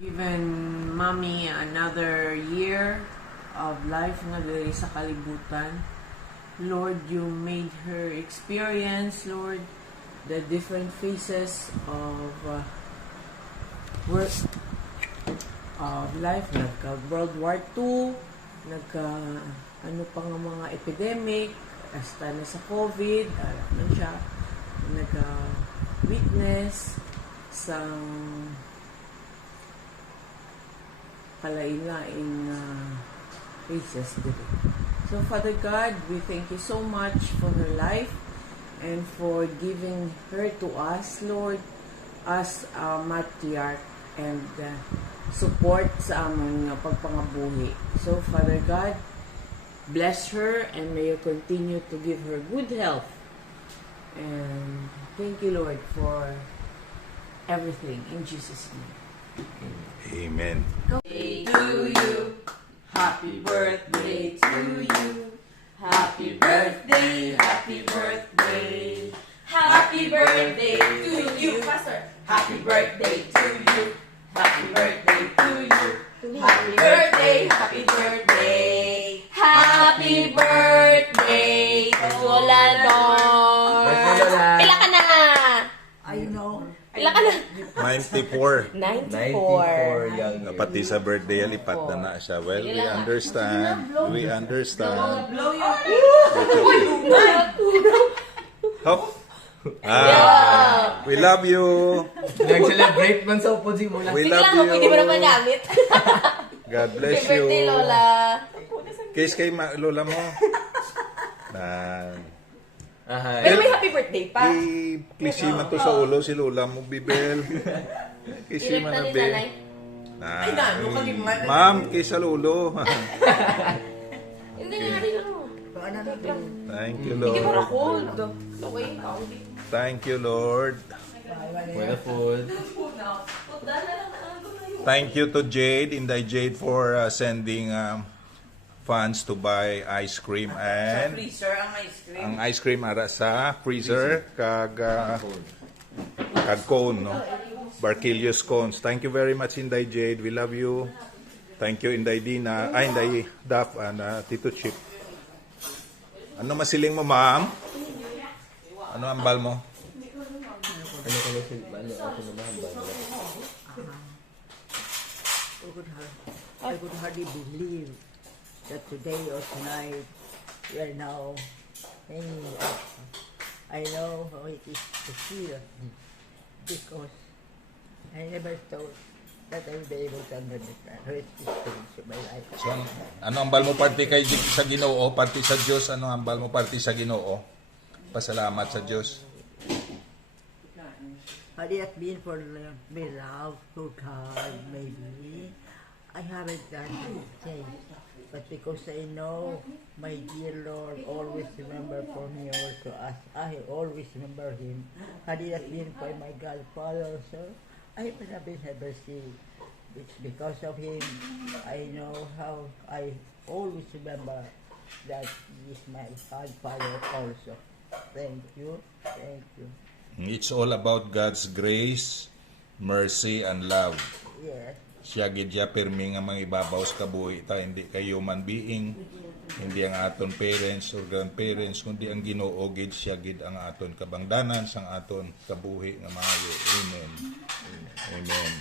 Given mommy another year of life nga diri sa kalibutan. Lord, you made her experience, Lord, the different phases of life. Nagka-World War II, ano pa nga mga epidemic, hasta na sa COVID, nagka-witness sa kalain-laing phases dito. So, Father God, we thank you so much for her life and for giving her to us, Lord, as a matriarch and support sa among pagpangabuhi. So, Father God, bless her and may you continue to give her good health. And thank you, Lord, for everything. In Jesus' name. Amen. Birthday to you. Happy birthday to you. Happy birthday, happy birthday. Happy birthday to you, Pastor. Happy birthday to you. Happy birthday to you. Happy birthday, happy birthday. Happy birthday to Lolador. Pila ka na? I know. Pila ka na? 94. 94. Pati sa birthday, lipat na siya. Well, we understand. We understand. Blow your Hop. We love you. Nag-celebrate man sa upod simula. We Sige love lang, pwede mo you. naman gamit. God bless Happy you. birthday, Lola. Kiss kay lola mo. Pero may happy birthday pa. I-kiss man to sa ulo si lola mo, Bibel. Kiss Direct man na na, ni Be. nanay. Ay, nano ka liman. Ma'am, kiss sa ulo. Hindi nga rin ako. Thank you, Hindi mo Lord. cold. Okay. Thank you, Lord. Wonderful. Thank you to Jade, Inday Jade, for sending funds to buy ice cream and Freezer ang ice cream. ang ice cream ara sa freezer kag cone, no? Barquillos cones. Thank you very much, Inday Jade. We love you. Thank you, Inday Dina. Inday Daf and Tito Chip. Ano masiling mo, ma'am? Ano ambal mo? I could hardly believe that today or tonight we are now hanging up. I know how it is to feel because I never thought that I would be able to understand how it is to reach my life. So, ano ambal mo party kay sa Ginoo, party sa Dios? Ano ambal mo party sa Ginoo? Pasalamat sa Dios. Had it been for my love to God, maybe I haven't done anything. But because I know my dear Lord always remember for me also, as I always remember Him. Had it been for my godfather also, I would have never seen. It's because of Him I know how I always remember that He is my godfather also. Thank you, thank you. It's all about God's grace, mercy, and love. Yes. Siya gid ya pirmi nga mga ibabaw sa kabuhi ta, hindi kay human being, hindi ang aton parents or grandparents, kundi ang Ginoo gid, siya gid ang aton kabangdanan sang aton kabuhi nga maayo. Amen. Amen.